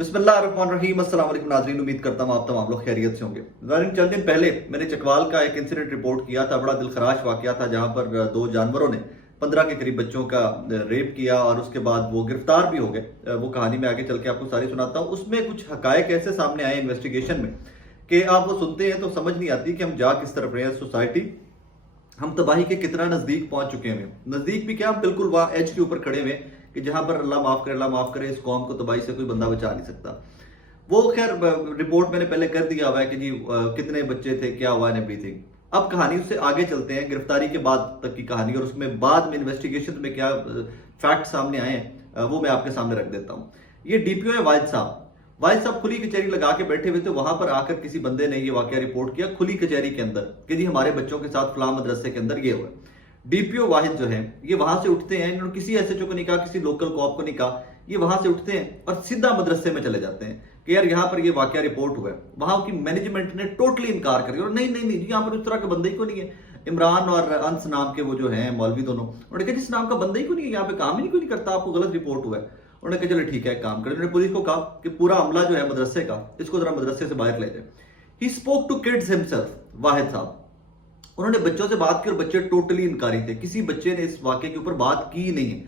बिस्मिल्लाहिर्रहमानिर्रहीम। अस्सलाम वालेकुम नाज़रीन, उम्मीद करता हूँ आप तमाम लोग खैरियत से होंगे। नाज़रीन, चंद दिन पहले मैंने चकवाल का एक इंसिडेंट रिपोर्ट किया था। बड़ा दिलखराश वाकया था जहाँ पर दो जानवरों ने 15 के करीब बच्चों का रेप किया और उसके बाद वो गिरफ्तार भी हो गए। वो कहानी में आगे चल के आपको सारी सुनाता हूँ। उसमें कुछ हकायक ऐसे सामने आए इन्वेस्टिगेशन में कि आप वो सुनते हैं तो समझ नहीं आती कि हम जा किस तरफ रहे हैं। सोसाइटी हम तबाही के कितना नजदीक पहुंच चुके हैं। नजदीक भी क्या, हम बिल्कुल वहां एज के ऊपर खड़े हुए कि जहां पर अल्लाह माफ करे, इस कौम को तबाही से कोई बंदा बचा नहीं सकता। वो खैर रिपोर्ट मैंने पहले कर दिया हुआ है कि जी कितने बच्चे थे, क्या हुआ, एंड एवरीथिंग। अब कहानी उससे आगे चलते हैं, गिरफ्तारी के बाद तक की कहानी, और उसमें बाद में इन्वेस्टिगेशन में क्या फैक्ट सामने आए हैं वो मैं आपके सामने रख देता हूँ। ये डीपीओ है वाहिद साहब खुली कचहरी लगा के बैठे हुए थे। वहां पर आकर किसी बंदे ने ये वाकया रिपोर्ट किया खुली कचहरी के अंदर कि जी हमारे बच्चों के साथ फलां मदरसे के अंदर ये हुआ। डीपीओ वाहिद जो है ये वहां से उठते हैं, इन्होंने किसी एसएचओ को नहीं कहा, किसी लोकल कॉप को नहीं कहा, ये वहां से उठते हैं और सीधा मदरसे में चले जाते हैं कि यार यहाँ पर ये वाकया रिपोर्ट हुआ है। वहां की मैनेजमेंट ने टोटली इनकार कर दिया और नहीं नहीं नहीं जी यहाँ पर उस तरह का बंदा ही को नहीं है। इमरान और अंस नाम के वो जो हैं मौलवी दोनों, उन्होंने कहा जिस नाम का बंदा ही को नहीं है, यहाँ पे काम ही कोई नहीं करता, आपको गलत रिपोर्ट हुआ है। उन्होंने कहा चलो ठीक है काम करें। उन्होंने पुलिस को कहा कि पूरा अमला जो है मदरसे का, इसको जरा मदरसे से बाहर ले जाए। He spoke to kids himself, Wahid साहब उन्होंने बच्चों से बात की और बच्चे टोटली इनकारी थे। किसी बच्चे ने इस वाक्य के ऊपर बात की नहीं है।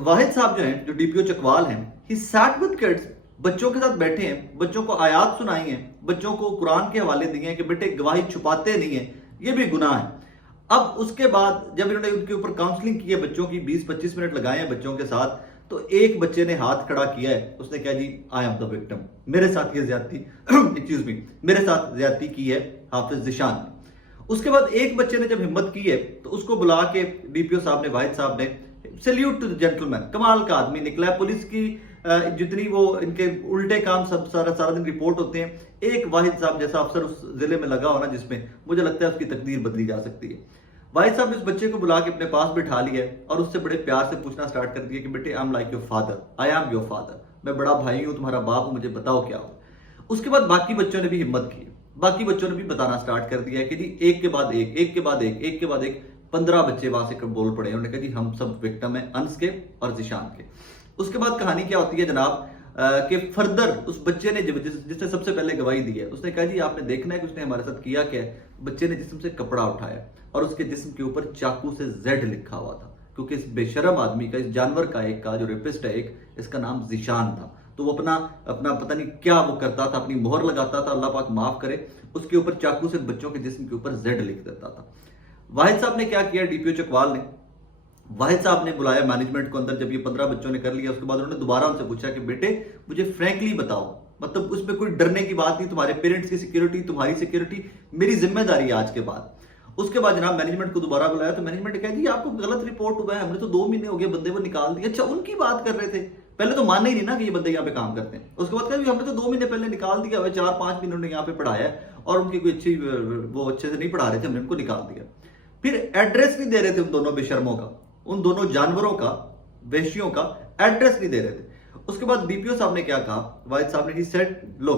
वाहिद साहब जो हैं, जो डीपीओ चकवाल हैं, ही सैट विद किड्स, बच्चों के साथ बैठे हैं, बच्चों को आयात सुनाई है, बच्चों को कुरान के हवाले दिए हैं कि बेटे गवाही छुपाते नहीं है, ये भी गुनाह है। अब उसके बाद जब इन्होंने उनके ऊपर काउंसलिंग की है, बच्चों की 20-25 मिनट लगाए हैं बच्चों के साथ, तो एक बच्चे ने हाथ खड़ा किया है। उसने कहा जी आई एम द विक्टिम, मेरे साथ ये ज्यादती एक्सक्यूज मी मेरे साथ ज्यादती की है हाफिज जिशान ने। उसके बाद एक बच्चे ने जब हिम्मत की है तो उसको बुला के डीपीओ साहब ने, वाहिद साहब ने, सैल्यूट टू द जेंटलमैन, कमाल का आदमी निकला है। पुलिस की जितनी वो इनके उल्टे काम सब सारा दिन रिपोर्ट होते हैं, एक वाहिद साहब जैसा अफसर उस जिले में लगा होना जिसमें मुझे लगता है उसकी तकदीर बदली जा सकती है। वाहिद साहब ने इस बच्चे को बुला के अपने पास बिठा लिया और उससे बड़े प्यार से पूछना स्टार्ट कर दिया कि बेटे I am like your father, I am your father, मैं बड़ा भाई हूं, तुम्हारा बाप हूं, मुझे बताओ क्या हो। उसके बाद बाकी बच्चों ने भी हिम्मत की, बाकी बच्चों ने भी बताना स्टार्ट कर दिया कि जी एक के बाद एक 15 बच्चे वहां से बोल पड़े। उन्होंने कहा जी हम सब विक्टिम है अंस के और जिशान के। उसके बाद कहानी क्या होती है जनाब कि फर्दर उस बच्चे ने जिसने सबसे पहले गवाही दी है, उसने कहा जी आपने देखना है कि उसने हमारे साथ किया क्या है। बच्चे ने जिस्म से कपड़ा उठाया और उसके जिस्म के ऊपर चाकू से जेड लिखा हुआ था, क्योंकि इस बेशरम आदमी का, इस जानवर का एक का जो रेपिस्ट है एक, इसका नाम जिशान था। तो वो अपना अपना पता नहीं क्या वो करता था, अपनी मोहर लगाता था, अल्लाह पाक माफ करे, उसके ऊपर चाकू से बच्चों के जिस्म के ऊपर जेड लिख देता था। वाहिद साहब ने क्या किया, डीपीओ चकवाल ने, वाहिद साहब ने बुलाया मैनेजमेंट को अंदर। जब ये 15 बच्चों ने कर लिया, उसके बाद उन्होंने दोबारा उनसे पूछा कि बेटे मुझे फ्रैंकली बताओ, मतलब उसमें कोई डरने की बात नहीं, तुम्हारे पेरेंट्स की सिक्योरिटी, तुम्हारी सिक्योरिटी मेरी जिम्मेदारी है आज के बाद। उसके बाद जनाब मैनेजमेंट को दोबारा बुलाया तो मैनेजमेंट ने कहा जी आपको गलत रिपोर्ट हुआ है, हमने तो 2 महीने हो गए बंदे को निकाल दिया। अच्छा उनकी बात कर रहे थे, पहले तो मानना ही नहीं ना कि ये बंदे यहाँ पे काम करते हैं। उसके बाद कहा हमने तो 2 महीने पहले निकाल दिया, 4-5 महीने यहाँ पे पढ़ाया है और उनकी कोई अच्छी वो अच्छे से नहीं पढ़ा रहे थे, हमने उनको निकाल दिया। फिर एड्रेस नहीं दे रहे थे उन दोनों बेशर्मों का, उन दोनों जानवरों का, वेश्यों का एड्रेस नहीं दे रहे थे। उसके बाद डीपीओ साहब ने क्या कहा, वाहिद साहब ने, ही सेड लो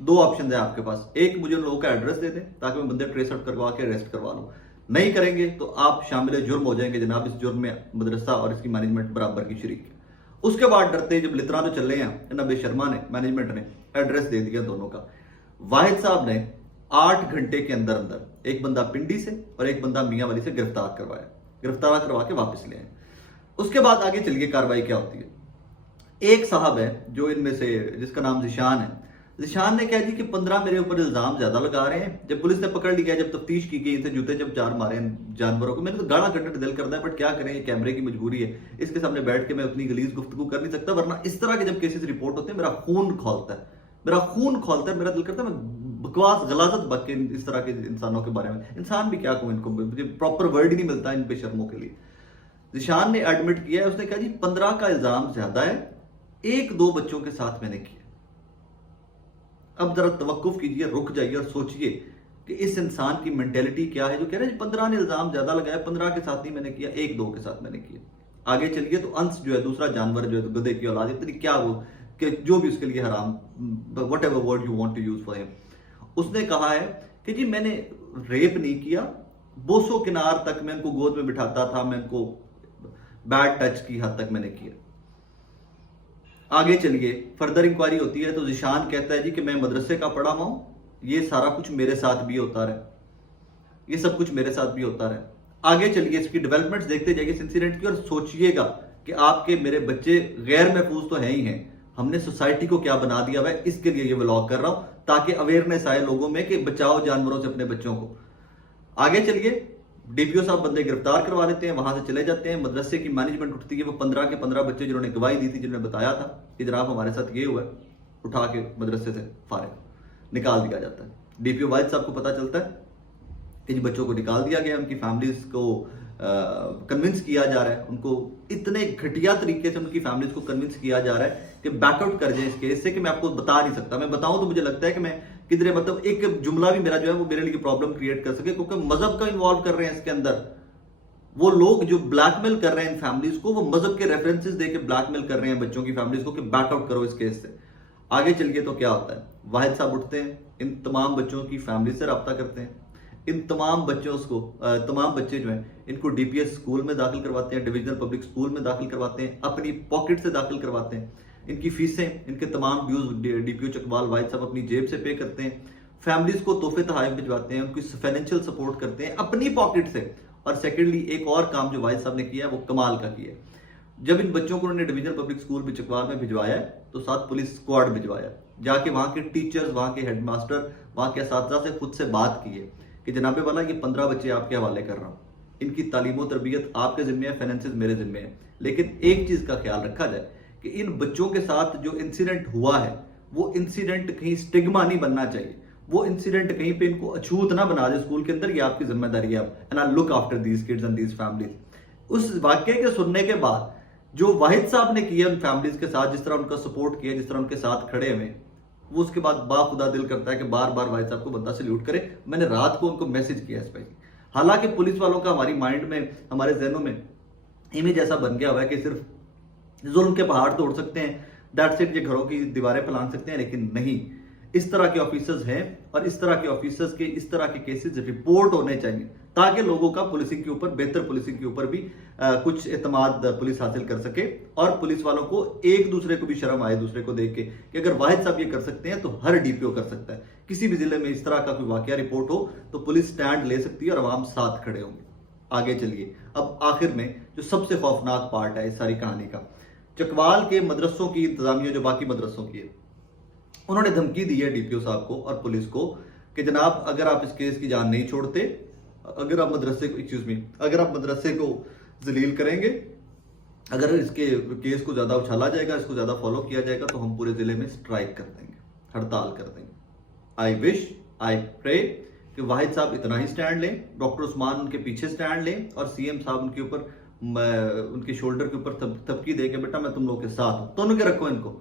2 ऑप्शन है आपके पास, एक मुझे उन लोगों का एड्रेस दे दें ताकि मैं बंदे ट्रेस आउट करवा के अरेस्ट करवा लूं, नहीं करेंगे तो आप शामिल जुर्म हो जाएंगे जनाब। इस जुर्म में मदरसा और इसकी मैनेजमेंट बराबर की शरीक है। उसके बाद डरते जब लितरा तो चले हैं ना, बेशर्मा ने, मैनेजमेंट ने एड्रेस दे दिया दोनों का। वाहिद साहब ने 8 घंटे के अंदर अंदर एक बंदा पिंडी से और एक बंदा मियां वाली से गिरफ्तार करवा के वापस ले आए। उसके बाद आगे चलिए कार्रवाई क्या होती है। एक साहब है जो इनमें से, जिसका नाम जिशान है, जिशान ने कहा जी कि 15 मेरे ऊपर इल्जाम ज्यादा लगा रहे हैं। जब पुलिस ने पकड़ लिया, जब तफ्तीश की गई, इनसे जूते जब 4 मारे जानवरों को, मैंने तो गाड़ा कटने दिल करता है, बट क्या करें, ये कैमरे की मजबूरी है, इसके सामने बैठ के मैं उतनी गलीज गुफ्तगू कर नहीं सकता, वरना इस तरह के जब केसेस रिपोर्ट होते हैं मेरा खून खोलता है, मेरा दिल करता है मैं बकवास गलाजत बक के इस तरह के इंसानों के बारे में, इंसान भी क्या कहूं इनको, मुझे प्रॉपर वर्ड ही नहीं मिलता इन बेशर्मों के लिए। जिशान ने एडमिट किया है, उसने कहा जी 15 का इल्जाम ज्यादा है, 1-2 बच्चों के साथ मैंने किया। अब जरा तवक्कुफ कीजिए, रुक जाइए और सोचिए कि इस इंसान की मेंटेलिटी क्या है जो कह रहा है 15 ने इल्जाम ज्यादा लगाया, 15 के साथ नहीं मैंने किया, 1-2 के साथ मैंने किया। आगे चलिए तो अंश जो है, दूसरा जानवर जो है, तो गधे की औलाद, इतनी क्या वो कि जो भी उसके लिए हराम, whatever word you want to use for him, उसने कहा है कि जी मैंने रेप नहीं किया, बोसो किनार तक मैं उनको गोद में बिठाता था, मैं उनको बैड टच की हद तक मैंने किया। आगे चलिए, फर्दर इंक्वायरी होती है तो जिशान कहता है जी कि मैं मदरसे का पढ़ा हुआ हूं, ये सारा कुछ मेरे साथ भी होता रहा, ये सब कुछ मेरे साथ भी होता रहा। आगे चलिए, इसकी डेवलपमेंट्स देखते जाइए इस इंसिडेंट की, और सोचिएगा कि आपके मेरे बच्चे गैर महफूज तो हैं ही हैं, हमने सोसाइटी को क्या बना दिया हुआ है। इसके लिए ये व्लॉग कर रहा हूं ताकि अवेयरनेस आए लोगों में कि बचाओ जानवरों से अपने बच्चों को। आगे चलिए, डीपीओ साहब बंदे गिरफ्तार करवा लेते हैं, वहां से चले जाते हैं। मदरसे की मैनेजमेंट उठती है, वो 15 के 15 बच्चे जिन्होंने गवाही दी थी, जिन्होंने बताया था कि जनाब हमारे साथ ये हुआ है, उठा के मदरसे से फारिग निकाल दिया जाता है। डीपीओ वाहिद साहब को पता चलता है कि जी बच्चों को निकाल दिया गया, उनकी फैमिलीज को कन्विंस किया जा रहा है, उनको इतने घटिया तरीके से उनकी फैमिलीज को कन्विंस किया जा रहा है कि बैकआउट कर जाए इस केस से, कि मैं आपको बता नहीं सकता। मैं बताऊं तो मुझे लगता है कि मैं किधरे, मतलब एक जुमला भी मेरा जो है वो मेरे लिए प्रॉब्लम क्रिएट कर सके, क्योंकि मजहब का इन्वॉल्व कर रहे हैं इसके अंदर। वो लोग जो ब्लैकमेल कर रहे हैं इन फैमिलीज को, वो मजहब के रेफरेंसेस देके ब्लैकमेल कर रहे हैं बच्चों की फैमिलीज को कि बैकआउट करो इस केस से। आगे चलिए तो क्या होता है, वाहिद साहब उठते हैं, इन तमाम बच्चों की फैमिली से रब्ता करते हैं, इन तमाम बच्चों को तमाम बच्चे जो हैं इनको डीपीएस स्कूल में दाखिल करवाते हैं, डिविजनल पब्लिक स्कूल में दाखिल करवाते हैं, अपनी पॉकेट से दाखिल करवाते हैं। इनकी फीसें, इनके तमाम ड्यूज डीपीओ चकवाल वाहिद साहब अपनी जेब से पे करते हैं। फैमिलीज को तोहफे तोहफे भिजवाते हैं, उनकी फाइनेंशियल सपोर्ट करते हैं अपनी पॉकेट से। और सेकेंडली एक और काम जो वाहिद साहब ने किया है वो कमाल का किया है, जब इन बच्चों को उन्होंने डिविजनल पब्लिक स्कूल में चकवाल में भिजवाया है तो साथ पुलिस स्क्वाड भिजवाया, जाके वहां के टीचर्स, वहां के हेडमास्टर, वहां के असातिज़ा से खुद से बात की है कि जनाबे वाला ये 15 बच्चे आपके हवाले कर रहा हूं, इनकी तालीम और तरबियत आपके जिम्मे है, फाइनेंसेस मेरे जिम्मे है। लेकिन एक चीज का ख्याल रखा जाए कि इन बच्चों के साथ जो इंसिडेंट हुआ है वो इंसिडेंट कहीं स्टिग्मा नहीं बनना चाहिए, वो इंसिडेंट कहीं पे इनको अछूत ना बना दे स्कूल के अंदर। ये आपकी जिम्मेदारी है, and I look after these kids and these families. उस वाक्य के सुनने के बाद जो वाहिद साहब ने किया उन फैमिलीज के साथ, जिस तरह उनका सपोर्ट किया, जिस तरह उनके साथ खड़े हुए, वो उसके बाद बाखुदा दिल करता है कि बार बार वाहिद साहब को बंदा सल्यूट करे। मैंने रात को उनको मैसेज किया इस पर। हालांकि पुलिस वालों का हमारी माइंड में, हमारे जहनों में इमेज ऐसा बन गया हुआ है कि सिर्फ जुल्म के पहाड़ तोड़ सकते हैं, दैट्स इट, ये घरों की दीवारें फैलान सकते हैं। लेकिन नहीं, इस तरह के ऑफिसर्स हैं और इस तरह के ऑफिसर्स के इस तरह के केसेस रिपोर्ट होने चाहिए ताकि लोगों का पुलिसिंग के ऊपर, बेहतर पुलिसिंग के ऊपर भी कुछ एतमाद पुलिस हासिल कर सके, और पुलिस वालों को एक दूसरे को भी शर्म आए दूसरे को देख के कि अगर वाहिद साहब ये कर सकते हैं तो हर डीपीओ कर सकता है। किसी भी जिले में इस तरह का कोई वाकया रिपोर्ट हो तो पुलिस स्टैंड ले सकती है और आवाम साथ खड़े होंगे। आगे चलिए, अब आखिर में जो सबसे खौफनाक पार्ट है इस सारी कहानी का, चकवाल के मदरसों की इंतजामिया, जो बाकी मदरसों की है, उन्होंने धमकी दी है डीपीओ साहब को और पुलिस को कि जनाब अगर आप इस केस की जान नहीं छोड़ते, अगर आप मदरसे को अगर आप मदरसे को जलील करेंगे, अगर इसके केस को ज्यादा उछाला जाएगा, इसको ज्यादा फॉलो किया जाएगा, तो हम पूरे जिले में स्ट्राइक कर देंगे, हड़ताल कर देंगे। आई विश, आई प्रे कि वाहिद साहब इतना ही स्टैंड लें, डॉक्टर उस्मान उनके पीछे स्टैंड लें, और सीएम साहब उनके ऊपर, उनके शोल्डर के ऊपर थपकी दे के बेटा मैं तुम लोग के साथ हूं, तो उनके रखो इनको।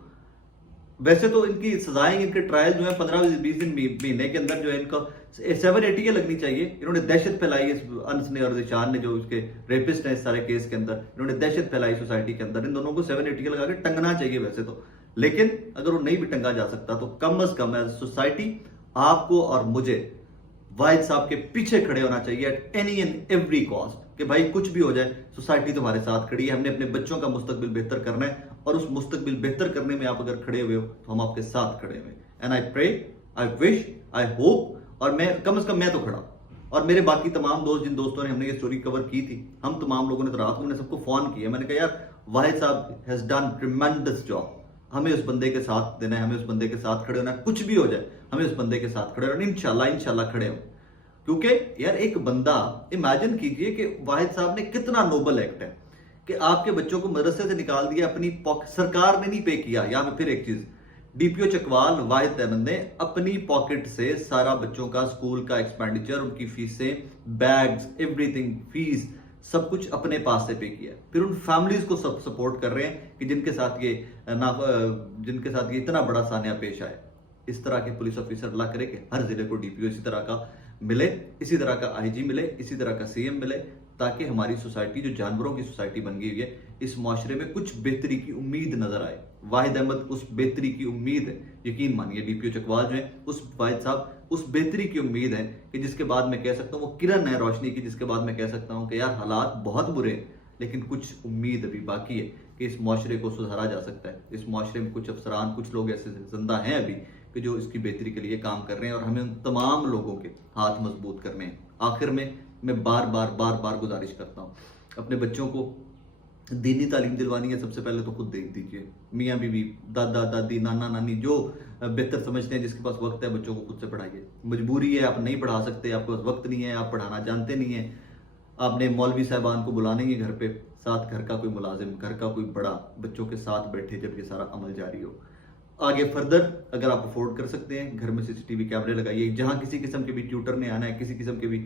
वैसे तो इनकी सजाएं, इनके ट्रायल जो है 15-20 दिन महीने के अंदर जो है इनको 780 लगनी चाहिए। इन्होंने दहशत फैलाई इस अनस ने और जिशान ने, जो इसके रेपिस्ट हैं इस सारे केस के अंदर, इन्होंने दहशत फैलाई सोसाइटी के अंदर। इन दोनों को 780 लगा के टंगना चाहिए वैसे तो, लेकिन अगर वो नहीं भी टंगा जा सकता तो कम अज कम एज सोसाइटी आपको और मुझे वाहिद साहब के पीछे खड़े होना चाहिए at any and every cost, कि भाई कुछ भी हो जाए सोसाइटी तुम्हारे साथ खड़ी है, हमने अपने बच्चों का मुस्तकबिल बेहतर करना है, और उस मुस्तकबिल बेहतर करने में आप अगर खड़े हुए हो तो हम आपके साथ खड़े हुए। And I pray, I wish, I hope, और मैं कम से कम मैं तो खड़ा, और मेरे बाकी तमाम दोस्त, जिन दोस्तों ने हमने ये स्टोरी कवर की थी, हम तमाम लोगों ने तो रात को मैंने सबको फोन किया, मैंने कहा यार वाहिद साहब हैज डन ट्रिमेंडस जॉब, हमें उस बंदे के साथ देना है, हमें उस बंदे के साथ खड़े होना है, कुछ भी हो जाए हमें उस बंदे के साथ खड़े होना, इंशाल्लाह खड़े हो। क्योंकि यार एक बंदा, इमेजिन कीजिए कि वाहिद साहब ने कितना नोबल एक्ट है कि आपके बच्चों को मदरसे से निकाल दिया, अपनी सरकार ने नहीं पे किया। यहां पे फिर एक चीज, डीपीओ चकवाल वाहिद अहमद ने अपनी पॉकेट से सारा बच्चों का स्कूल का एक्सपेंडिचर, उनकी फीसें, बैग्स, एवरीथिंग, फीस, सब कुछ अपने पास से पे किया। फिर उन फैमिलीज को सब सपोर्ट कर रहे हैं कि जिनके साथ ये इतना बड़ा सान्या पेश आए। इस तरह के पुलिस ऑफिसर अल्लाह करे कि हर जिले को डीपीओ इसी तरह का मिले, इसी तरह का आईजी मिले, इसी तरह का सीएम मिले, ताकि हमारी सोसाइटी जो जानवरों की सोसाइटी बन गई है, इस माशरे में कुछ बेहतरी की उम्मीद नजर आए। वाहिद अहमद उस बेहतरी की उम्मीद है, यकीन मानिए डीपीओ चकवाल जो है, उस वाहिद साहब उस बेहतरी की उम्मीद है कि जिसके बाद मैं कह सकता हूँ वो किरण है रोशनी की, जिसके बाद मैं कह सकता हूँ कि यार हालात बहुत बुरे हैं लेकिन कुछ उम्मीद अभी बाकी है کہ اس معاشرے کو سدھارا جا سکتا ہے. اس معاشرے میں کچھ افسران, کچھ لوگ ایسے زندہ ہیں ابھی کہ جو اس کی بہتری کے لیے کام کر رہے ہیں, اور ہمیں ان تمام لوگوں کے ہاتھ مضبوط کرنے ہیں. آخر میں بار بار گزارش کرتا ہوں, اپنے بچوں کو دینی تعلیم دلوانی ہے, سب سے پہلے تو خود دیکھ دیجیے. میاں بیوی, دادا دادی, نانا نانی جو بہتر سمجھتے ہیں, جس کے پاس وقت ہے, بچوں کو خود سے پڑھائیے. مجبوری ہے, آپ نہیں پڑھا سکتے, آپ کے پاس وقت نہیں ہے, آپ پڑھانا جانتے نہیں ہیں, آپ نے مولوی صاحبان کو بلانا ہی ہے گھر پہ, ساتھ گھر کا کوئی ملازم, گھر کا کوئی بڑا بچوں کے ساتھ بیٹھے جب یہ سارا عمل جاری ہو. آگے فردر اگر آپ افورڈ کر سکتے ہیں, گھر میں CCTV کیمرے لگائیے. جہاں کسی قسم کے بھی ٹیوٹر نے آنا ہے, کسی قسم کے بھی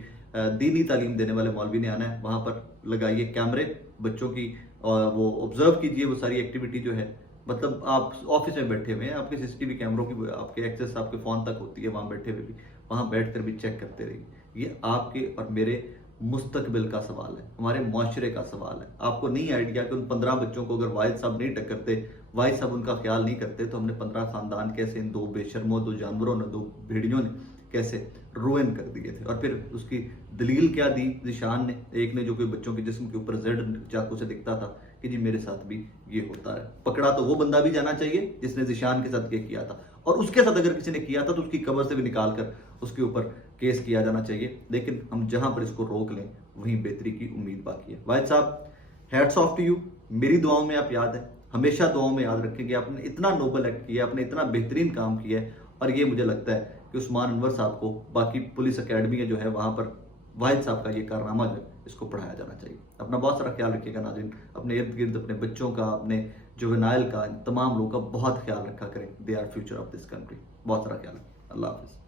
دینی تعلیم دینے والے مولوی نے آنا ہے, وہاں پر لگائیے کیمرے بچوں کی, اور وہ آبزرو کیجئے وہ ساری ایکٹیویٹی جو ہے. مطلب آپ آفس میں بیٹھے ہوئے ہیں, آپ کے CCTV کیمروں کی آپ کے ایکسیس آپ کے فون تک ہوتی ہے, وہاں بیٹھے ہوئے بھی, وہاں بیٹھ کر بھی چیک کرتے رہیے. یہ آپ کے اور میرے مستقبل کا سوال ہے, ہمارے معاشرے کا سوال ہے. آپ کو نہیں آئیڈیا کہ ان 15 بچوں کو اگر واحد صاحب نہیں ٹکرتے, واحد صاحب ان کا خیال نہیں کرتے, تو ہم نے 15 خاندان کیسے ان 2 بے شرموں, 2 جانوروں نے, 2 بھیڑیوں نے کیسے روئن کر دیے تھے. اور پھر اس کی دلیل کیا دی ذیشان نے, ایک نے جو کوئی بچوں کے جسم کے اوپر زیڈ چاقو سے دکھتا تھا کہ جی میرے ساتھ بھی یہ ہوتا ہے. پکڑا تو وہ بندہ بھی جانا چاہیے جس نے ذیشان کے ساتھ یہ کیا تھا, اور اس کے ساتھ اگر کسی نے کیا تھا تو اس کی قبر سے بھی نکال کر اس کے اوپر کیس کیا جانا چاہیے. لیکن ہم جہاں پر اس کو روک لیں وہیں بہتری کی امید باقی ہے. واحد صاحب, ہیٹس آف ٹو یو. میری دعاؤں میں آپ یاد ہیں, ہمیشہ دعاؤں میں یاد رکھیں کہ آپ نے اتنا نوبل ایکٹ کیا, آپ نے اتنا بہترین کام کیا ہے. اور یہ مجھے لگتا ہے کہ عثمان انور صاحب کو باقی پولیس اکیڈمی جو ہے وہاں پر واحد صاحب کا یہ کارنامہ جو ہے اس کو پڑھایا جانا چاہیے. اپنا بہت سارا خیال رکھیے گا ناظرین, اپنے ارد گرد اپنے بچوں کا, اپنے جوینائل کا, تمام لوگوں کا بہت خیال رکھا کریں. They are future of this country. بہت سارا خیال. اللہ حافظ.